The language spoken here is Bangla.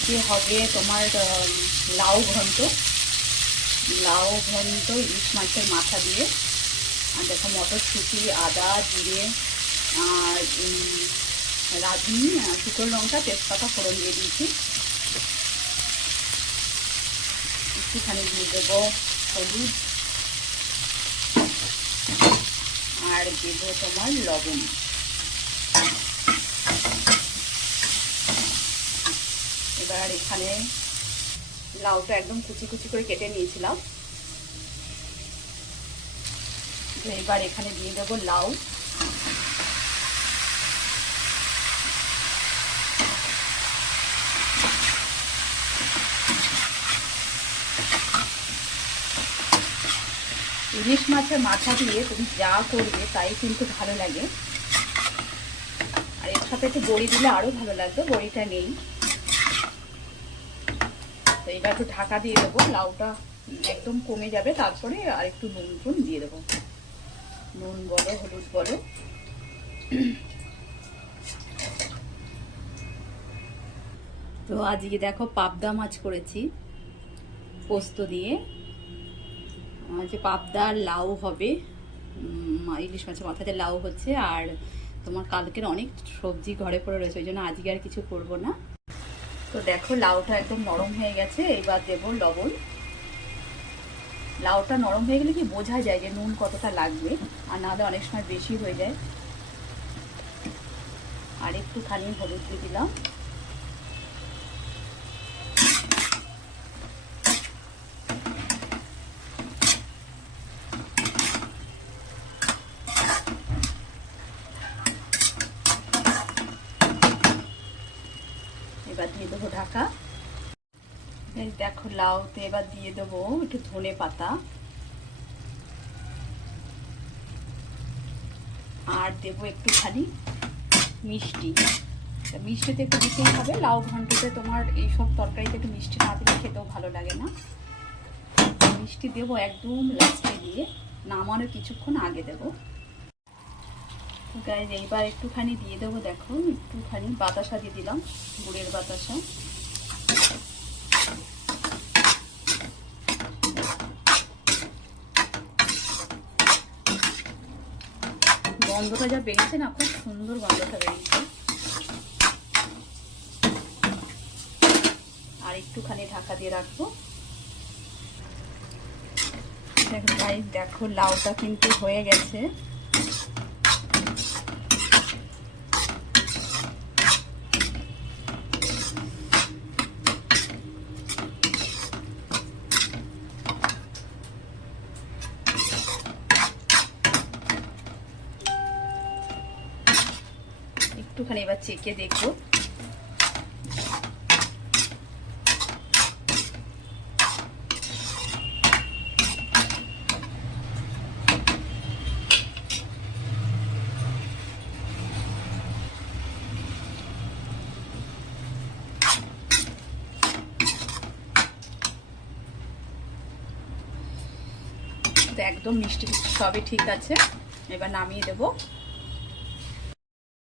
আজকে হবে তোমার লাউ ঘন্ট। লাউ ঘন্ট ইলিশ মাছের মাথা দিয়ে। আর দেখো মটরশুঁটি, আদা, জিরে আর রাঁধুনি, শুকনো লঙ্কা, তেজপাতা ফোড়ন দিয়ে দিয়েছি। একটুখানি দিয়ে দেবো হলুদ আর দেবো তোমার লবণ। এবার এখানে লাউটা একদম কুচি কুচি করে কেটে নিয়েছিলাম। এবার এখানে দিয়ে দেবো লাউ। ইলিশ মাছের মাথা দিয়ে তুমি যা করবে তাই কিন্তু ভালো লাগে। আর এর সাথে একটু বড়ি দিলে আরো ভালো লাগবে, বড়িটা নেই। তো এবার একটু ঢাকা দিয়ে দেবো, লাউটা একদম কমে যাবে, তারপরে আর একটু নুন দিয়ে দেবো। নুন বলো, হলুদ বলো। তো আজকে দেখো পাবদা মাছ করেছি পোস্ত দিয়ে। যে পাবদা লাউ হবে, ইলিশ মাছের মাথাতে লাউ হচ্ছে। আর তোমার কালকের অনেক সবজি ঘরে পড়ে রয়েছে, ওই জন্য আজকে আর কিছু করবো না। তো দেখো লাউটা একদম নরম হয়ে গেছে। এবার দেবো লবণ। লাউটা নরম হয়ে গেলে কি বোঝা যায় যে নুন কতটা লাগবে, আর নাহলে অনেক সময় বেশি হয়ে যায়। আর একটুখানি হলুদ দিয়ে দিলাম। এবার দিয়ে দেবো ঢাকা। দেখো লাউতে এবার দিয়ে দেবো একটু ধনে পাতা আর দেবো একটুখানি মিষ্টি। মিষ্টিতে একটু দিতেই হবে, লাউ ঘন্টতে তোমার এইসব তরকারিতে একটু মিষ্টি না দিলে খেতেও ভালো লাগে না। মিষ্টি দেবো একদম লাস্টে দিয়ে, নামানোর কিছুক্ষণ আগে দেবো। গাইজ এইবার একটুখানি দিয়ে দেবো, দেখো একটুখানি বাতাসা দিয়ে দিলাম, গুড়ের বাতাসা। গন্ধটা যা বেরিয়েছে না, খুব সুন্দর গন্ধটা বেরিয়েছে। আর একটুখানি ঢাকা দিয়ে রাখবো। দেখো গাইজ, দেখো লাউটা কিন্তু হয়ে গেছে। একটুখানি এবার চেকে দেখবো। একদম মিষ্টি সবই ঠিক আছে। এবার নামিয়ে দেবো।